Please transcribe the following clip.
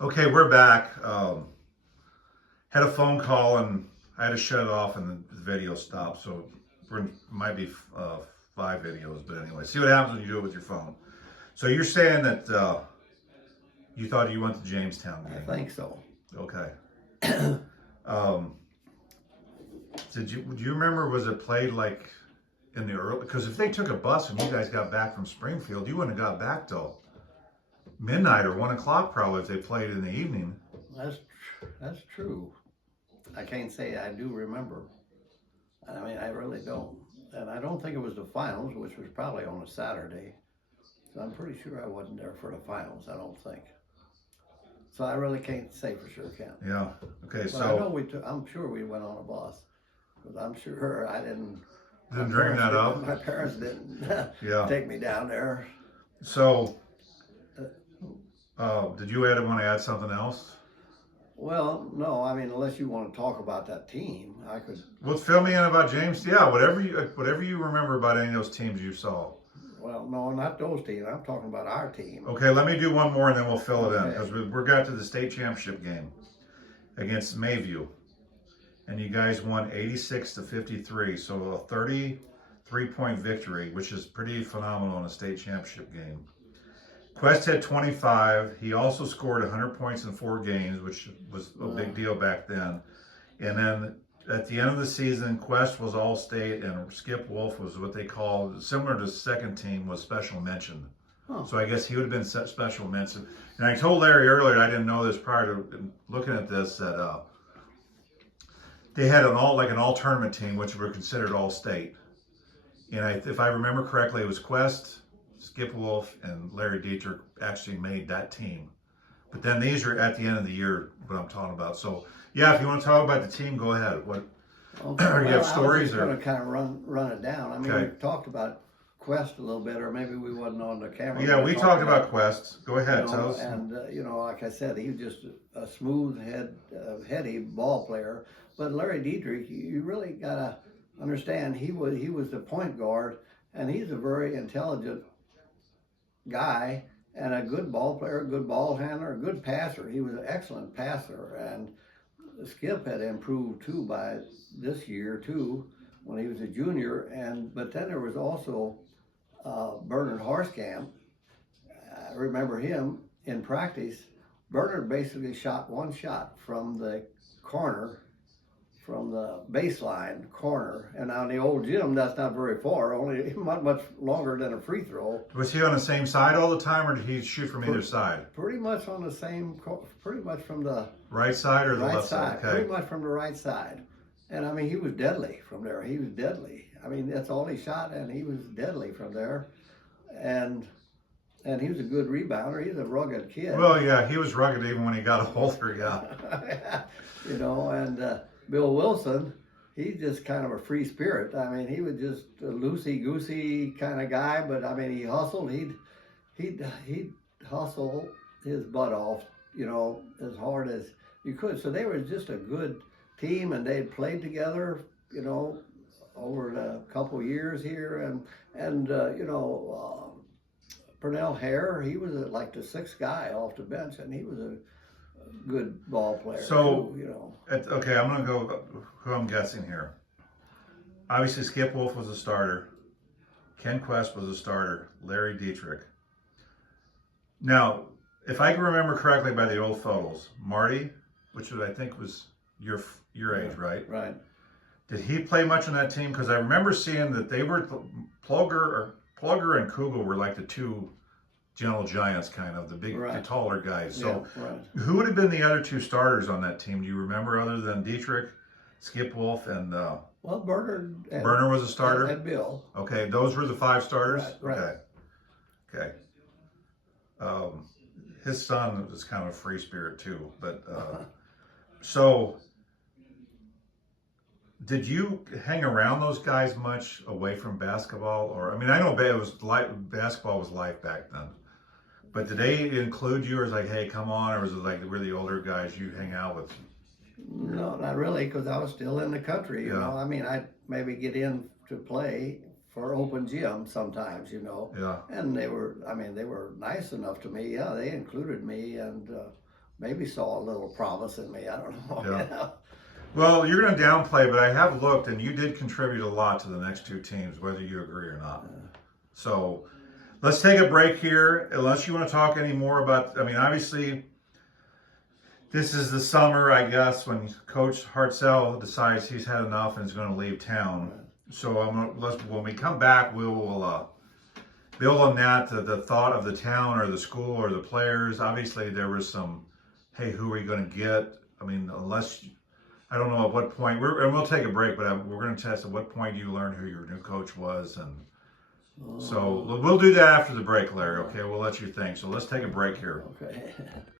Okay, we're back. Had a phone call and I had to shut it off and the video stopped. So it might be 5 videos, but anyway, see what happens when you do it with your phone. So you're saying that you thought you went to Jamestown I game? think so. Okay. um, do you remember? Was it played like in the early? Because if they took a bus and you guys got back from Springfield, you wouldn't have got back till midnight or 1 o'clock probably if they played in the evening. That's true. I can't say I do remember. I mean, I really don't. And I don't think it was the finals, which was probably on a Saturday. So I'm pretty sure I wasn't there for the finals, I don't think. So I really can't say for sure, Ken. Yeah. Okay. But So I know I'm sure we went on a bus. Because I'm sure I didn't. Didn't bring that up? My parents didn't Yeah. take me down there. So, did you want to add something else? Well, no, I mean, unless you want to talk about that team, I could. Well, fill me in about James. Yeah, whatever you remember about any of those teams you saw. Well, no, not those teams. I'm talking about our team. Okay, let me do one more and then we'll fill it in Okay. because we got to the state championship game against Mayview, and you guys won 86-53. So a 33-point victory, which is pretty phenomenal in a state championship game. Quest had 25. He also scored 100 points in 4 games, which was a big deal back then. And then at the end of the season, Quest was all state, and Skip Wolf was what they called, similar to second team, was special mention. Huh. So I guess he would have been special mention. And I told Larry earlier, I didn't know this prior to looking at this, that they had an all tournament team, which were considered all state. And if I remember correctly, it was Quest, Skip Wolf, and Larry Dietrich actually made that team. But then these are at the end of the year, what I'm talking about. So, yeah, if you want to talk about the team, go ahead. What? Okay. Or you have stories? I was going to kind of run it down. I mean, Okay. we talked about Quest a little bit, or maybe we wasn't on the camera. Yeah, we talked about Quest. Go ahead, tell us. And, like I said, he was just a smooth heady ball player. But Larry Dietrich, you really got to understand, he was the point guard, and he's a very intelligent guy and a good ball player, a good ball handler, a good passer. He was an excellent passer, and Skip had improved too by this year too when he was a junior. But then there was also Bernard Horskamp. I remember him in practice. Bernard basically shot one shot from the corner, from the baseline corner. And now in the old gym, that's not very far, only not much longer than a free throw. Was he on the same side all the time, or did he shoot from either side? Pretty much on the same, pretty much from the right side or the right left side? Okay. Pretty much from the right side. And I mean, he was deadly from there. He was deadly. I mean, that's all he shot, and he was deadly from there. And he was a good rebounder. He's a rugged kid. Well, yeah, he was rugged even when he got older, yeah. And Bill Wilson, he's just kind of a free spirit. I mean, he was just a loosey-goosey kind of guy, but I mean, he hustled. He'd hustle his butt off, as hard as you could. So they were just a good team, and they'd played together, over a couple years here. And Purnell Hare, he was like the 6th guy off the bench, and he was a good ball player. So, too, okay, I'm going to go who I'm guessing here. Obviously, Skip Wolf was a starter. Ken Quest was a starter. Larry Dietrich. Now, if I can remember correctly by the old photos, Marty, which I think was your age, right? Right. Did he play much on that team? Because I remember seeing that they were Plugger and Kugel were like the two gentle giants, kind of the taller guys. So, who would have been the other 2 starters on that team? Do you remember, other than Dietrich, Skip Wolf, and well, Bernard was a starter. And Bill. Okay, those were the 5 starters. Right. Okay. His son was kind of a free spirit too, but so. Did you hang around those guys much away from basketball? Or, I mean, I know basketball was life back then, but did they include you, or was it like, hey, come on, or was it like we're the older guys you hang out with? No, not really, because I was still in the country, you know. I mean, I'd maybe get in to play for open gym sometimes, Yeah. And they were nice enough to me. Yeah, they included me, maybe saw a little promise in me. I don't know. Yeah. You know? Well, you're going to downplay, but I have looked, and you did contribute a lot to the next two teams, whether you agree or not. So let's take a break here, unless you want to talk any more about, I mean, obviously, this is the summer, I guess, when Coach Hartzell decides he's had enough and is going to leave town. So when we come back, we will build on that, the thought of the town or the school or the players. Obviously, there was some, hey, who are you going to get? I mean, I don't know at what point, and we'll take a break, but we're going to test at what point you learned who your new coach was. And so we'll do that after the break, Larry, okay? We'll let you think. So let's take a break here. Okay.